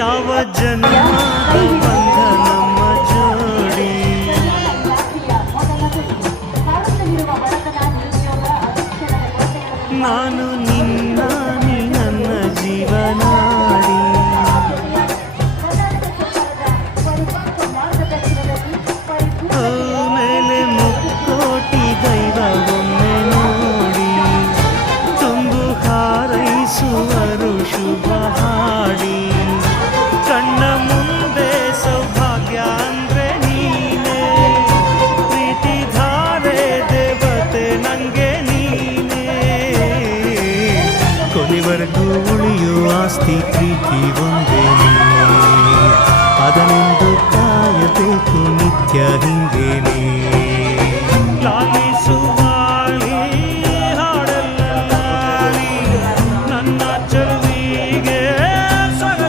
ಯಾವ ಜನ್ಮದ ಬಂಧ ನಮ್ಮ ಜೋಡಿ. ನಾನು ನಿನ್ನ ನೀ ನನ್ನ ಜೀವನಾಡಿ. ಮೇಲೆ ಮುಕ್ಕೋಟಿ ದೈವ ಒಮ್ಮೆ ನೋಡಿ ತುಂಬು ಹಾರೈಸುವರು ಶುಭ ಹಾಡಿ. ಕಣ್ಣ ಮುಂದೆ ಸೌಭಾಗ್ಯ ಅಂದ್ರೆ ನೀನೇ, ಪ್ರೀತಿ ಧಾರೆ ದೇವತೆ ನಂಗೆ ನೀನೇ. ಕೊನೆವರೆಗೂ ಉಳಿಯುವ ಆಸ್ತಿ ಪ್ರೀತಿ ಒಂದೇನೇ, ಅದನೆಂದು ಕಾಯಬೇಕು ನಿತ್ಯ ಹಿಂಗೇನೆ.